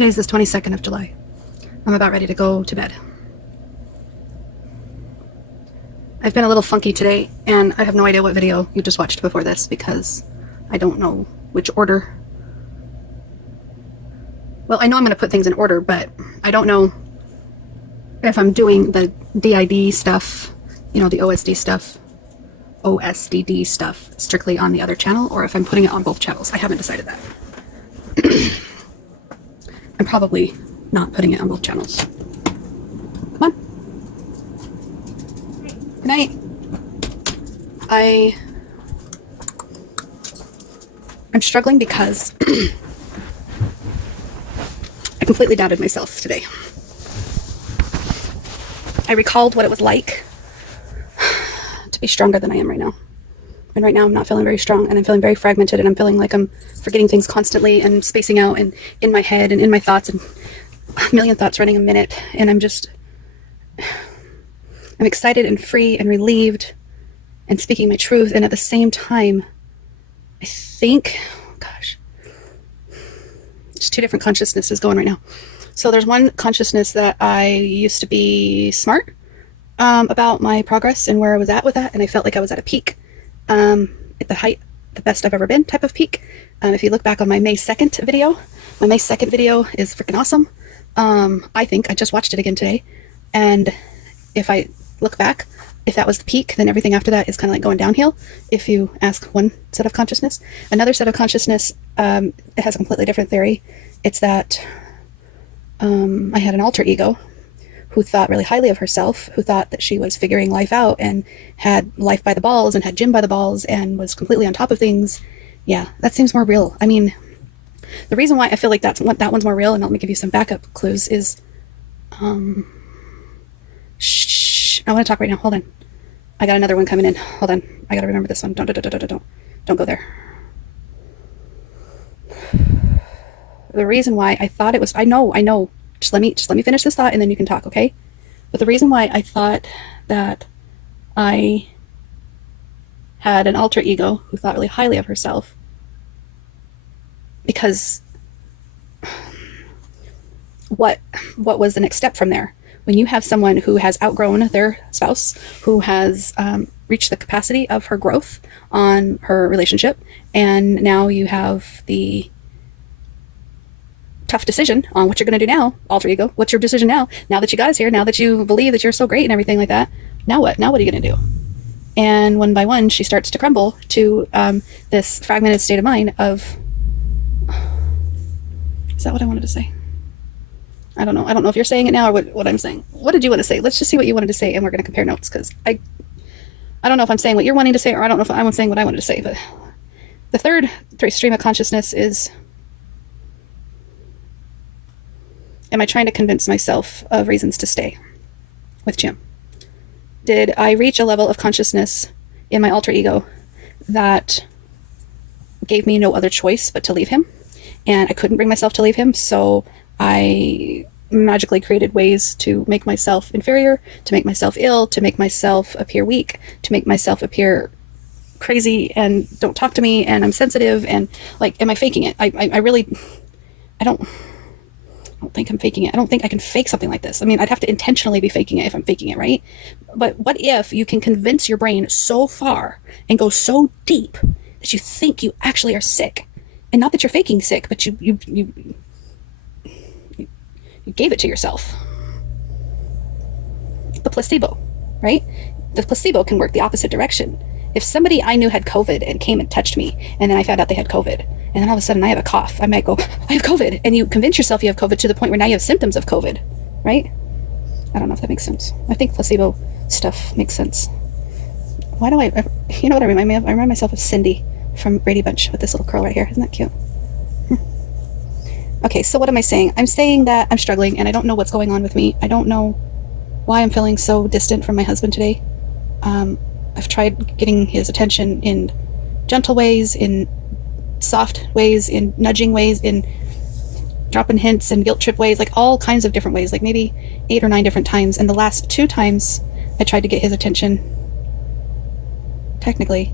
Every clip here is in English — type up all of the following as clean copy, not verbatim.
Today's the 22nd of July. I'm about ready to go to bed. I've been a little funky today, and I have no idea what video you just watched before this because I don't know which order. Well, I know I'm going to put things in order, but I don't know if I'm doing the d.i.d stuff, you know, the OSD stuff, OSDD stuff, strictly on the other channel, or if I'm putting it on both channels. I haven't decided that. I'm probably not putting it on both channels. Come on. Good night. I'm struggling because I completely doubted myself today. I recalled what it was like to be stronger than I am right now. And right now I'm not feeling very strong, and I'm feeling very fragmented, and I'm feeling like I'm forgetting things constantly and spacing out and in my head and in my thoughts, and a million thoughts running a minute. And I'm excited and free and relieved and speaking my truth. And at the same time, I think, gosh, there's two different consciousnesses going right now. So there's one consciousness that I used to be smart about my progress and where I was at with that. And I felt like I was at a peak. At the height, the best I've ever been type of peak. If you look back on my May 2nd video, my May 2nd video is freaking awesome. I think I just watched it again today. And if I look back, if that was the peak, then everything after that is kind of like going downhill. If you ask one set of consciousness, another set of consciousness, it has a completely different theory. It's that I had an alter ego who thought really highly of herself, who thought that she was figuring life out and had life by the balls and had gym by the balls and was completely on top of things. Yeah, that seems more real. I mean, the reason why I feel like that one's more real, and let me give you some backup clues, is, shh, I want to talk right now. Hold on. I got another one coming in. Hold on. I got to remember this one. Don't go there. The reason why I thought it was, I know. Just let me finish this thought and then you can talk, okay? But the reason why I thought that I had an alter ego who thought really highly of herself, because what was the next step from there? When you have someone who has outgrown their spouse, who has reached the capacity of her growth on her relationship, and now you have the tough decision on what you're going to do now, alter ego. What's your decision now? Now that you guys here, now that you believe that you're so great and everything like that, now what? Now what are you going to do? And one by one, she starts to crumble to this fragmented state of mind of, is that what I wanted to say? I don't know. I don't know if you're saying it now or what I'm saying. What did you want to say? Let's just see what you wanted to say, and we're going to compare notes, because I don't know if I'm saying what you're wanting to say, or I don't know if I'm saying what I wanted to say. But the third stream of consciousness is, am I trying to convince myself of reasons to stay with Jim? Did I reach a level of consciousness in my alter ego that gave me no other choice but to leave him? And I couldn't bring myself to leave him, so I magically created ways to make myself inferior, to make myself ill, to make myself appear weak, to make myself appear crazy and don't talk to me, and I'm sensitive, and like, am I faking it? I don't think I'm faking it. I don't think I can fake something like this. I mean, I'd have to intentionally be faking it if I'm faking it, right? But what if you can convince your brain so far and go so deep that you think you actually are sick? And not that you're faking sick, but you gave it to yourself. The placebo, right? The placebo can work the opposite direction. If somebody I knew had COVID and came and touched me, and then I found out they had COVID, and then all of a sudden I have a cough, I might go, I have COVID. And you convince yourself you have COVID to the point where now you have symptoms of COVID, right? I don't know if that makes sense. I think placebo stuff makes sense. Why do you know what I remind me of? I remind myself of Cindy from Brady Bunch with this little curl right here. Isn't that cute? Okay, so what am I saying? I'm saying that I'm struggling and I don't know what's going on with me. I don't know why I'm feeling so distant from my husband today. I've tried getting his attention in gentle ways, in soft ways, in nudging ways, in dropping hints and guilt trip ways, like all kinds of different ways, like maybe 8 or 9 different times. And the last 2 times I tried to get his attention, technically,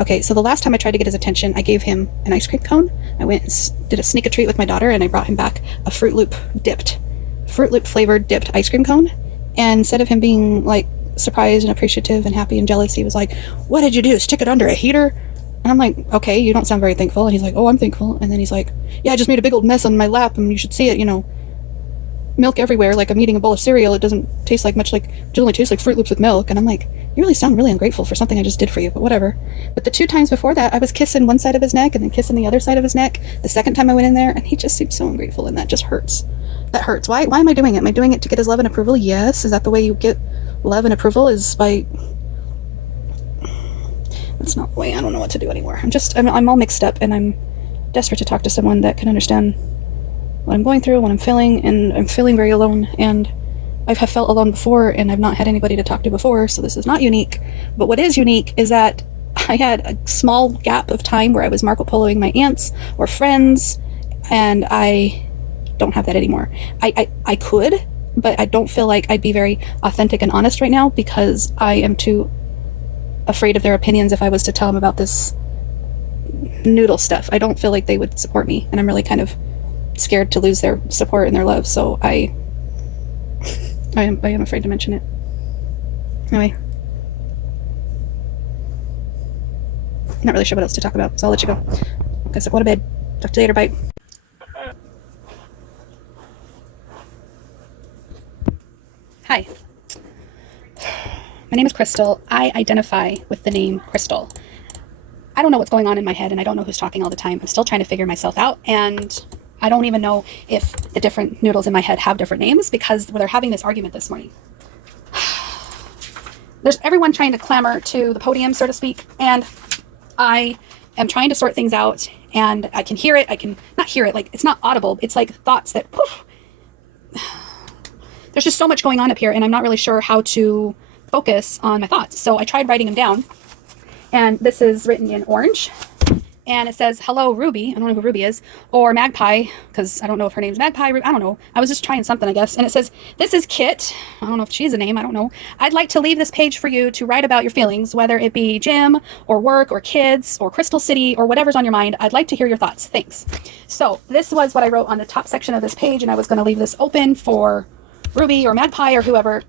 Okay, so the last time I tried to get his attention, I gave him an ice cream cone. I went and did a sneak a treat with my daughter, and I brought him back a Fruit Loop flavored dipped ice cream cone. And instead of him being like surprised and appreciative and happy and jealous, he was like, "What did you do? Stick it under a heater?" And I'm like, "Okay, you don't sound very thankful." And he's like, "Oh, I'm thankful." And then he's like, "Yeah, I just made a big old mess on my lap, and you should see it, you know, milk everywhere, like I'm eating a bowl of cereal. It doesn't taste like much, like it only tastes like Fruit Loops with milk." And I'm like, "You really sound really ungrateful for something I just did for you, but whatever." But the 2 times before that, I was kissing one side of his neck and then kissing the other side of his neck. The second time I went in there, and he just seemed so ungrateful, and that just hurts. That hurts. Why am I doing it? Am I doing it to get his love and approval? Yes. Is that the way you get love and approval? Is by... That's not the way. I don't know what to do anymore. I'm all mixed up, and I'm desperate to talk to someone that can understand what I'm going through, what I'm feeling, and I'm feeling very alone, and I have felt alone before, and I've not had anybody to talk to before, so this is not unique. But what is unique is that I had a small gap of time where I was Marco Poloing my aunts or friends, and I don't have that anymore. I could, but I don't feel like I'd be very authentic and honest right now, because I am too afraid of their opinions if I was to tell them about this noodle stuff. I don't feel like they would support me, and I'm really kind of scared to lose their support and their love, so I am afraid to mention it. Anyway, not really sure what else to talk about, so I'll let you go. Okay, so go to bed. Talk to you later. Bye. Hi. My name is Crystal. I identify with the name Crystal. I don't know what's going on in my head, and I don't know who's talking all the time. I'm still trying to figure myself out, and I don't even know if the different noodles in my head have different names, because they're having this argument this morning. There's everyone trying to clamor to the podium, so to speak, and I am trying to sort things out, and I can hear it. I can not hear it, like it's not audible. It's like thoughts that poof. There's just so much going on up here, and I'm not really sure how to focus on my thoughts. So I tried writing them down, and this is written in orange. And it says, "Hello, Ruby." I don't know who Ruby is. Or Magpie, because I don't know if her name's Magpie. I don't know. I was just trying something, I guess. And it says, "This is Kit." I don't know if she's a name. I don't know. "I'd like to leave this page for you to write about your feelings, whether it be gym or work or kids or Crystal City or whatever's on your mind. I'd like to hear your thoughts. Thanks." So this was what I wrote on the top section of this page. And I was going to leave this open for Ruby or Magpie or whoever.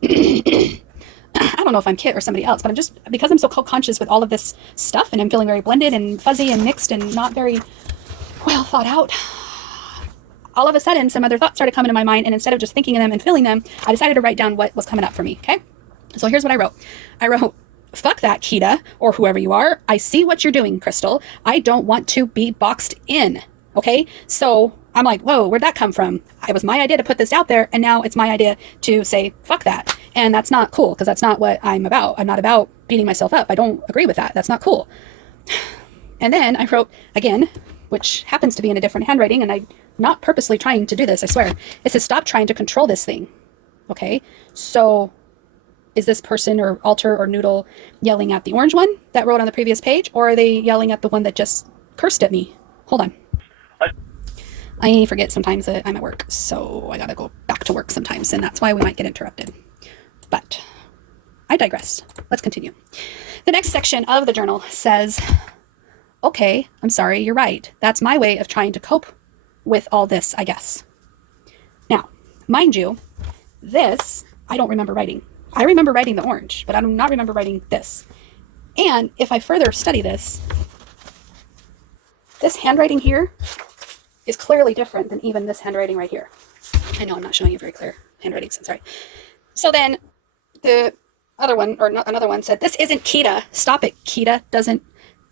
I don't know if I'm Kit or somebody else, but I'm just, because I'm so conscious with all of this stuff, and I'm feeling very blended and fuzzy and mixed and not very well thought out, all of a sudden some other thoughts started coming to my mind, and instead of just thinking of them and feeling them, I decided to write down what was coming up for me. Okay, so here's what I wrote. I wrote, "Fuck that, Kita, or whoever you are. I see what you're doing, Crystal. I don't want to be boxed in." Okay, so I'm like, whoa, where'd that come from? It was my idea to put this out there, and now it's my idea to say, fuck that. And that's not cool, because that's not what I'm about. I'm not about beating myself up. I don't agree with that. That's not cool. And then I wrote, again, which happens to be in a different handwriting, and I'm not purposely trying to do this, I swear. It says, "Stop trying to control this thing." Okay, so is this person or alter or noodle yelling at the orange one that wrote on the previous page, or are they yelling at the one that just cursed at me? Hold on. I forget sometimes that I'm at work, so I gotta go back to work sometimes, and that's why we might get interrupted. But I digress. Let's continue. The next section of the journal says, "Okay, I'm sorry, you're right. That's my way of trying to cope with all this, I guess." Now, mind you, this I don't remember writing. I remember writing the orange, but I do not remember writing this. And if I further study this handwriting here is clearly different than even this handwriting right here. I know I'm not showing you very clear handwriting, so sorry. So then the other one, or not, another one said, "This isn't Kita. Stop it. Kita doesn't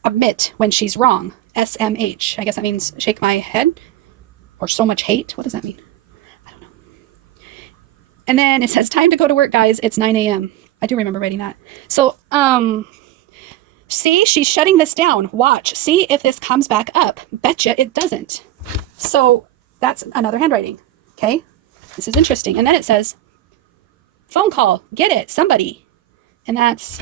admit when she's wrong. SMH. I guess that means shake my head, or so much hate. What does that mean? I don't know. And then it says, "Time to go to work, guys. It's 9 a.m. I do remember writing that. So, "See, she's shutting this down. Watch. See if this comes back up. Betcha it doesn't." So that's another handwriting. Okay. This is interesting. And then it says, "Phone call. Get it. Somebody." And that's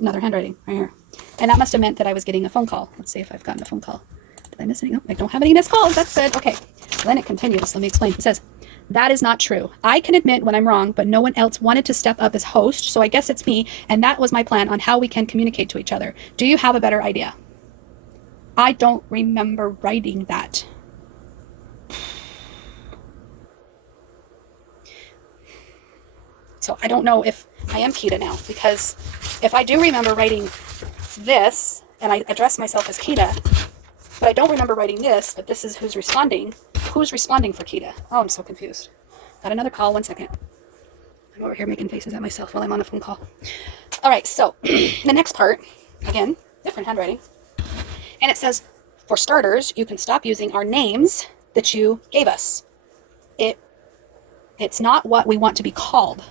another handwriting right here. And that must have meant that I was getting a phone call. Let's see if I've gotten a phone call. Did I miss anything? Oh, I don't have any missed calls. That's good. Okay. So then it continues. Let me explain. It says, That is not true. I can admit when I'm wrong, but no one else wanted to step up as host, so I guess it's me, and that was my plan on how we can communicate to each other. Do you have a better idea? I don't remember writing that. So I don't know if I am Kita now, because if I do remember writing this, and I address myself as Kita, but I don't remember writing this, but this is who's responding. Who's responding for Kita? Oh, I'm so confused. Got another call, 1 second. I'm over here making faces at myself while I'm on a phone call. All right, so the next part, again, different handwriting. And it says, for starters, you can stop using our names that you gave us. It's not what we want to be called.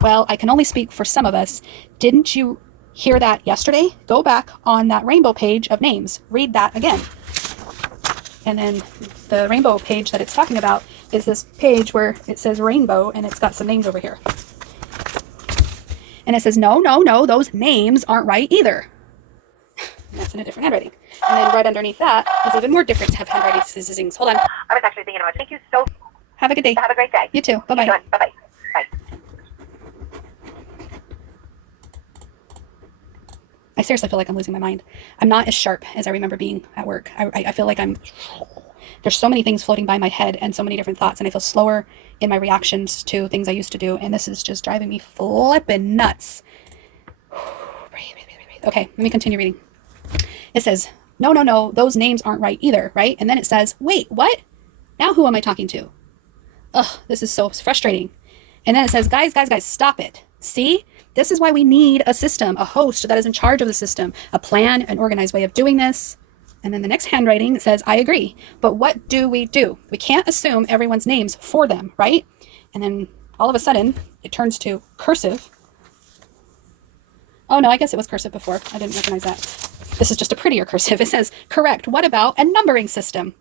Well, I can only speak for some of us. Didn't you hear that yesterday? Go back on that rainbow page of names. Read that again. And then the rainbow page that it's talking about is this page where it says rainbow and it's got some names over here. And it says, no, those names aren't right either. And that's in a different handwriting. And then right underneath that is even more different handwriting. Hold on. I was actually thinking about it. Thank you so. Have a good day. Have a great day. You too. Bye-bye. Bye-bye. Bye. I seriously feel like I'm losing my mind. I'm not as sharp as I remember being at work. I feel like there's so many things floating by my head and so many different thoughts, and I feel slower in my reactions to things I used to do, and this is just driving me flipping nuts. Okay, let me continue reading. It says, no, those names aren't right either, right? And then it says, wait, what? Now who am I talking to? Ugh, this is so frustrating. And then it says, guys, stop it. See? This is why we need a system, a host that is in charge of the system, a plan, an organized way of doing this. And then the next handwriting says, I agree. But what do? We can't assume everyone's names for them, right? And then all of a sudden, it turns to cursive. Oh, no, I guess it was cursive before. I didn't recognize that. This is just a prettier cursive. It says, correct. What about a numbering system?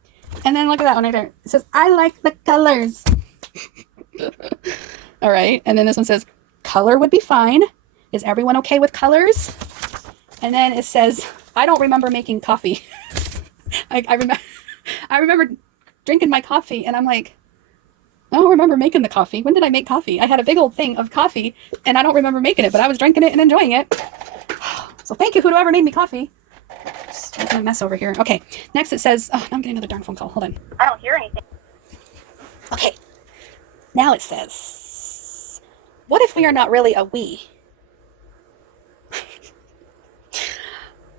And then look at that one right there. It says, I like the colors. All right. And then this one says, color would be fine. Is everyone okay with colors? And then it says, I don't remember making coffee. I remember drinking my coffee, and I'm like, I don't remember making the coffee. When did I make coffee? I had a big old thing of coffee, and I don't remember making it, but I was drinking it and enjoying it. So thank you, whoever made me coffee. Just making a mess over here. Okay, next it says, oh, I'm getting another darn phone call. Hold on. I don't hear anything. Okay, now it says, what if we are not really a we?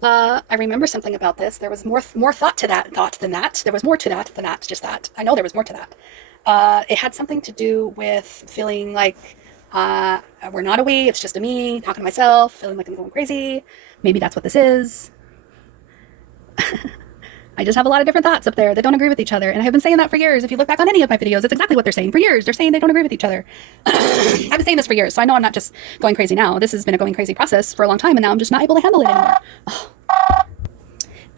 I remember something about this. There was more thought than that. There was more to that than that, just that. I know there was more to that. It had something to do with feeling like we're not a we, it's just a me, talking to myself, feeling like I'm going crazy. Maybe that's what this is. I just have a lot of different thoughts up there that don't agree with each other. And I have been saying that for years. If you look back on any of my videos, it's exactly what they're saying for years. They're saying they don't agree with each other. I've been saying this for years, so I know I'm not just going crazy now. This has been a going crazy process for a long time, and now I'm just not able to handle it anymore. Oh.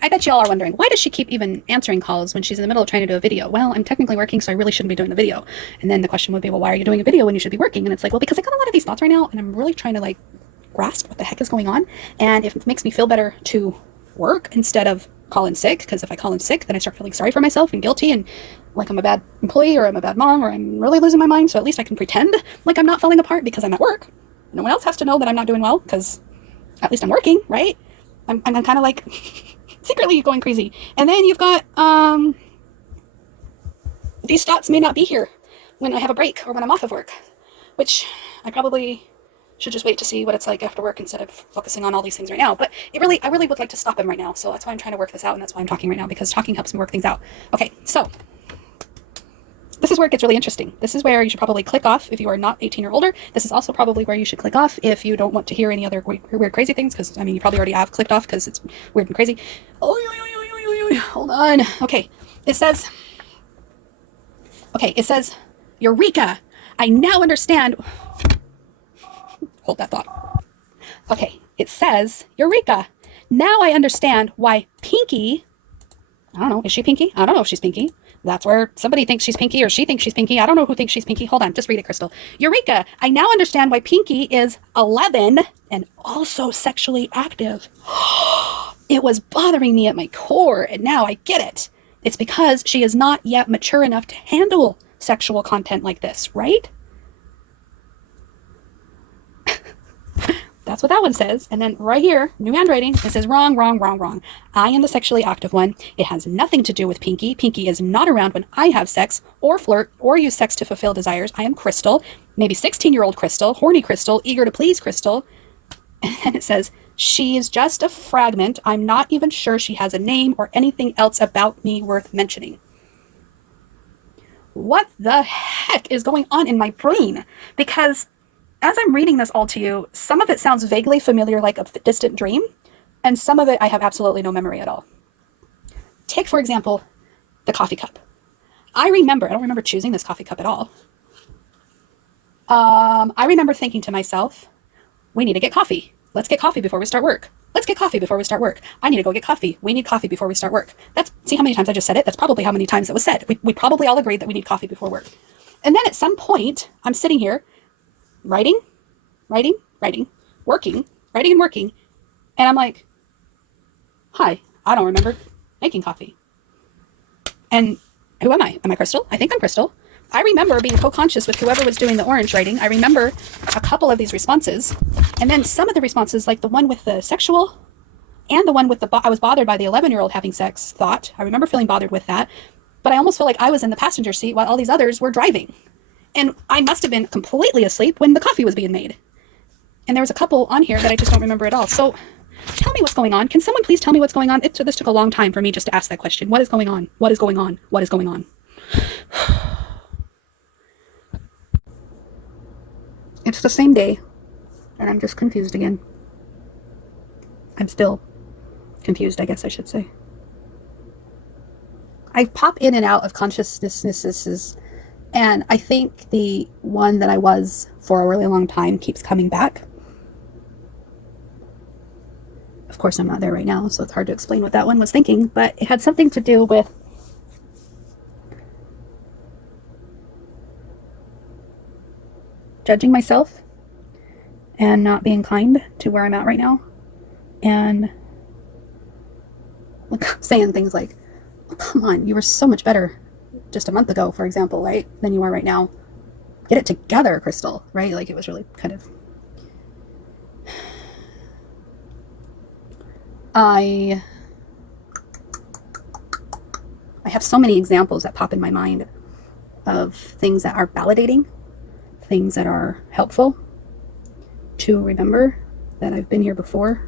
I bet you all are wondering, why does she keep even answering calls when she's in the middle of trying to do a video? Well, I'm technically working, so I really shouldn't be doing the video. And then the question would be, well, why are you doing a video when you should be working? And it's like, well, because I got a lot of these thoughts right now, and I'm really trying to grasp what the heck is going on. And if it makes me feel better to work instead of call in sick, because if I call in sick, then I start feeling sorry for myself and guilty and like I'm a bad employee or I'm a bad mom or I'm really losing my mind. So at least I can pretend like I'm not falling apart because I'm at work. No one else has to know that I'm not doing well because at least I'm working, right? I'm kind of like secretly going crazy. And then you've got these thoughts may not be here when I have a break or when I'm off of work, which I probably should just wait to see what it's like after work instead of focusing on all these things right now. But I really would like to stop him right now. So that's why I'm trying to work this out, and that's why I'm talking right now, because talking helps me work things out. Okay, so this is where it gets really interesting. This is where you should probably click off if you are not 18 or older. This is also probably where you should click off if you don't want to hear any other weird crazy things, because, I mean, you probably already have clicked off because it's weird and crazy. Hold on. Okay, it says, Eureka! I now understand... Hold that thought. Okay, it says, Eureka! Now I understand why Pinky, I don't know, is she Pinky? I don't know if she's Pinky. That's where somebody thinks she's Pinky or she thinks she's Pinky. I don't know who thinks she's Pinky. Hold on, just read it, Crystal. Eureka! I now understand why Pinky is 11 and also sexually active. It was bothering me at my core, and now I get it. It's because she is not yet mature enough to handle sexual content like this, right? That's what that one says. And then right here, new handwriting, it says wrong, wrong, wrong, wrong. I am the sexually active one. It has nothing to do with Pinky. Pinky is not around when I have sex or flirt or use sex to fulfill desires. I am Crystal, maybe 16-year-old Crystal, horny Crystal, eager to please Crystal. And then it says, she's just a fragment. I'm not even sure she has a name or anything else about me worth mentioning. What the heck is going on in my brain? Because as I'm reading this all to you, some of it sounds vaguely familiar, like a distant dream, and some of it I have absolutely no memory at all. Take, for example, the coffee cup. I don't remember choosing this coffee cup at all. I remember thinking to myself, we need to get coffee. Let's get coffee before we start work. Let's get coffee before we start work. I need to go get coffee. We need coffee before we start work. See how many times I just said it? That's probably how many times it was said. We probably all agreed that we need coffee before work. And then at some point, I'm sitting here writing, working, and I'm like, hi, I don't remember making coffee. And who am I? Am I Crystal? I think I'm Crystal. I remember being co-conscious with whoever was doing the orange writing. I remember a couple of these responses, and then some of the responses, like the one with the sexual and the one with I was bothered by the 11-year-old having sex thought. I remember feeling bothered with that, but I almost feel like I was in the passenger seat while all these others were driving. And I must have been completely asleep when the coffee was being made. And there was a couple on here that I just don't remember at all. So tell me what's going on. Can someone please tell me what's going on? This took a long time for me just to ask that question. What is going on? What is going on? What is going on? It's the same day, and I'm just confused again. I'm still confused, I guess I should say. I pop in and out of consciousnesses, and I think the one that I was for a really long time keeps coming back. Of course, I'm not there right now, so it's hard to explain what that one was thinking, but it had something to do with judging myself and not being kind to where I'm at right now, and saying things like, oh, come on, you were so much better just a month ago, for example, right, than you are right now. Get it together, Crystal, right? Like, it was really kind of... I have so many examples that pop in my mind of things that are validating, things that are helpful to remember that I've been here before.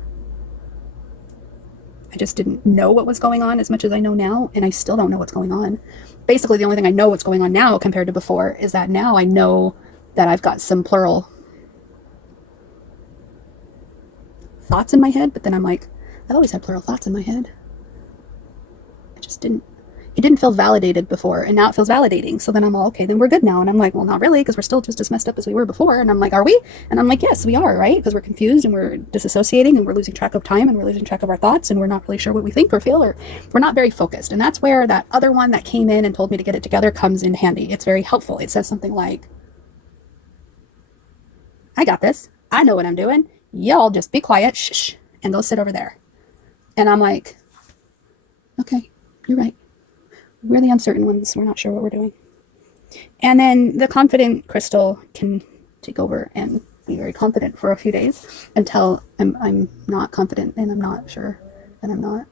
I just didn't know what was going on as much as I know now, and I still don't know what's going on. Basically, the only thing I know what's going on now compared to before is that now I know that I've got some plural thoughts in my head, but then I'm like, I've always had plural thoughts in my head. It didn't feel validated before, and now it feels validating. So then I'm all, okay, then we're good now. And I'm like, well, not really, because we're still just as messed up as we were before. And I'm like, are we? And I'm like, yes, we are, right? Because we're confused and we're disassociating and we're losing track of time and we're losing track of our thoughts and we're not really sure what we think or feel, or we're not very focused. And that's where that other one that came in and told me to get it together comes in handy. It's very helpful. It says something like, I got this. I know what I'm doing. Y'all just be quiet, shh, and go sit over there. And I'm like, okay, you're right. We're the uncertain ones. We're not sure what we're doing. And then the confident Crystal can take over and be very confident for a few days until I'm not confident and I'm not sure and I'm not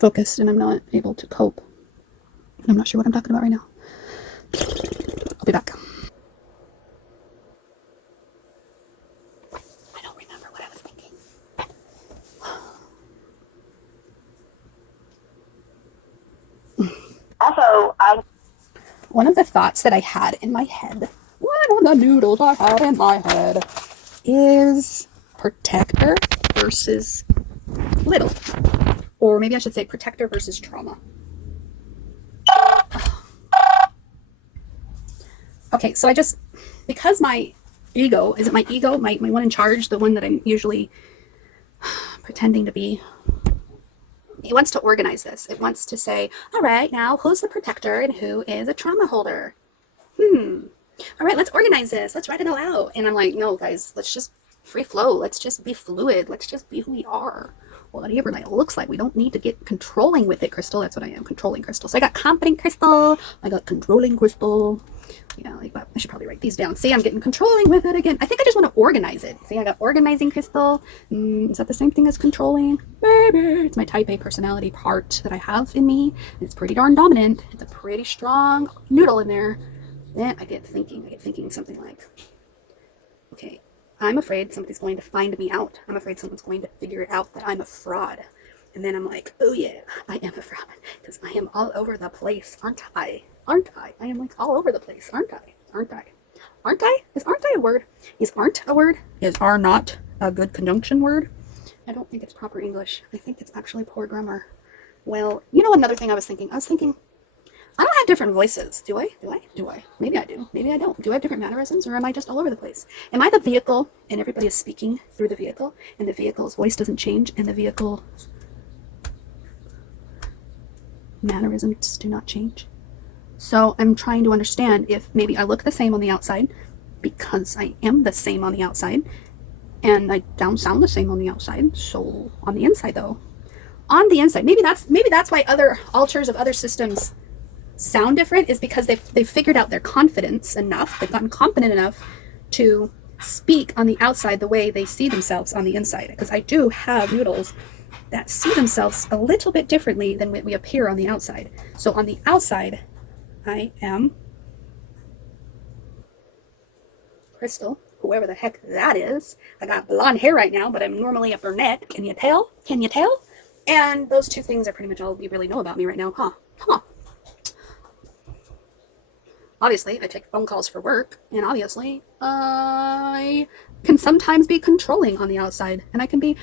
focused and I'm not able to cope. And I'm not sure what I'm talking about right now. I'll be back. I don't remember what I was thinking. Also, One of the thoughts that I had in my head, one of the noodles I had in my head, is protector versus little. Or maybe I should say protector versus trauma. Okay, so because my ego, is it my ego, my one in charge, the one that I'm usually pretending to be, it wants to organize this. It wants to say, all right, now who's the protector and who is a trauma holder? All right, let's organize this. Let's write it all out. And I'm like, no, guys, let's just free flow. Let's just be fluid. Let's just be who we are. whatever that looks like. We don't need to get controlling with it, Crystal. That's what I am, controlling crystal. So I got confident crystal, I got controlling crystal. Yeah, like that. I should probably write these down. See, I'm getting controlling with it again. I think I just want to organize it. See, I got organizing crystal. Is that the same thing as controlling? Baby, it's my type A personality part that I have in me. It's pretty darn dominant. It's a pretty strong noodle in there. Then I get thinking something like, okay, I'm afraid somebody's going to find me out. I'm afraid someone's going to figure out that I'm a fraud. And then I'm like, oh yeah, I am a fraud because I am all over the place, aren't I? Aren't I? I am like all over the place, aren't I? Aren't I? Aren't I? Is aren't I a word? Is aren't a word? Is are not a good conjunction word? I don't think it's proper English. I think it's actually poor grammar. Well, you know another thing I was thinking, I don't have different voices, do I? Maybe I do. Maybe I don't. Do I have different mannerisms, or am I just all over the place? Am I the vehicle, and everybody is speaking through the vehicle, and the vehicle's voice doesn't change, and the vehicle's mannerisms do not change? So I'm trying to understand if maybe I look the same on the outside, because I am the same on the outside, and I don't sound the same on the outside. So on the inside, though, on the inside, maybe that's why other alters of other systems sound different, is because they've figured out their confidence enough, they've gotten confident enough to speak on the outside the way they see themselves on the inside. Because I do have noodles that see themselves a little bit differently than we appear on the outside. So on the outside, I am Crystal, whoever the heck that is. I got blonde hair right now, but I'm normally a brunette. Can you tell? Can you tell? And those two things are pretty much all you really know about me right now, huh? Obviously, I take phone calls for work, and obviously, I can sometimes be controlling on the outside, and I can be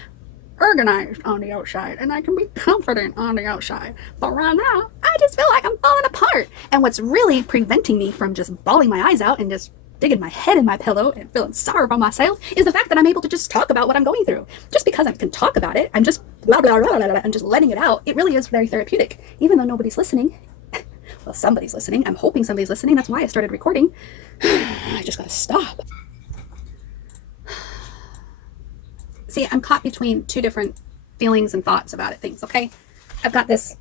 organized on the outside, and I can be confident on the outside. But right now, I just feel like I'm falling apart. And what's really preventing me from just bawling my eyes out and just digging my head in my pillow and feeling sorry for myself is the fact that I'm able to just talk about what I'm going through. Just because I can talk about it, I'm just blah, blah, blah, blah, blah, and just letting it out. It really is very therapeutic, even though nobody's listening. Well, somebody's listening. I'm hoping somebody's listening. That's why I started recording. I just gotta stop. See, I'm caught between two different feelings and thoughts about things, okay? I've got this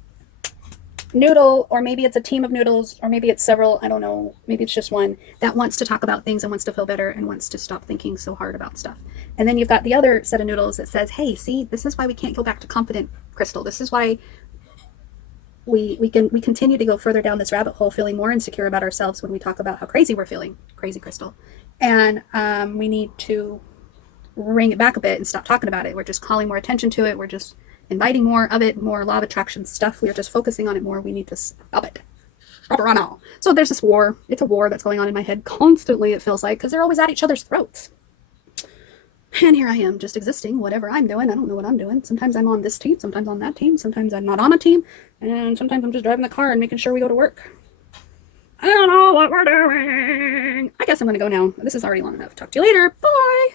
noodle, or maybe it's a team of noodles, or maybe it's several, I don't know, maybe it's just one, that wants to talk about things and wants to feel better and wants to stop thinking so hard about stuff. And then you've got the other set of noodles that says, hey, see, this is why we can't go back to confident crystal. This is why we continue to go further down this rabbit hole, feeling more insecure about ourselves when we talk about how crazy we're feeling, crazy crystal. And we need to ring it back a bit and stop talking about it. We're just calling more attention to it. We're just inviting more of it, more law of attraction stuff. We're just focusing on it more. We need to stop it. Stop it right now. So there's this war. It's a war that's going on in my head constantly, it feels like, because they're always at each other's throats. And here I am, just existing, whatever I'm doing. I don't know what I'm doing. Sometimes I'm on this team, sometimes on that team, sometimes I'm not on a team, and sometimes I'm just driving the car and making sure we go to work. I don't know what we're doing. I guess I'm going to go now. This is already long enough. Talk to you later. Bye.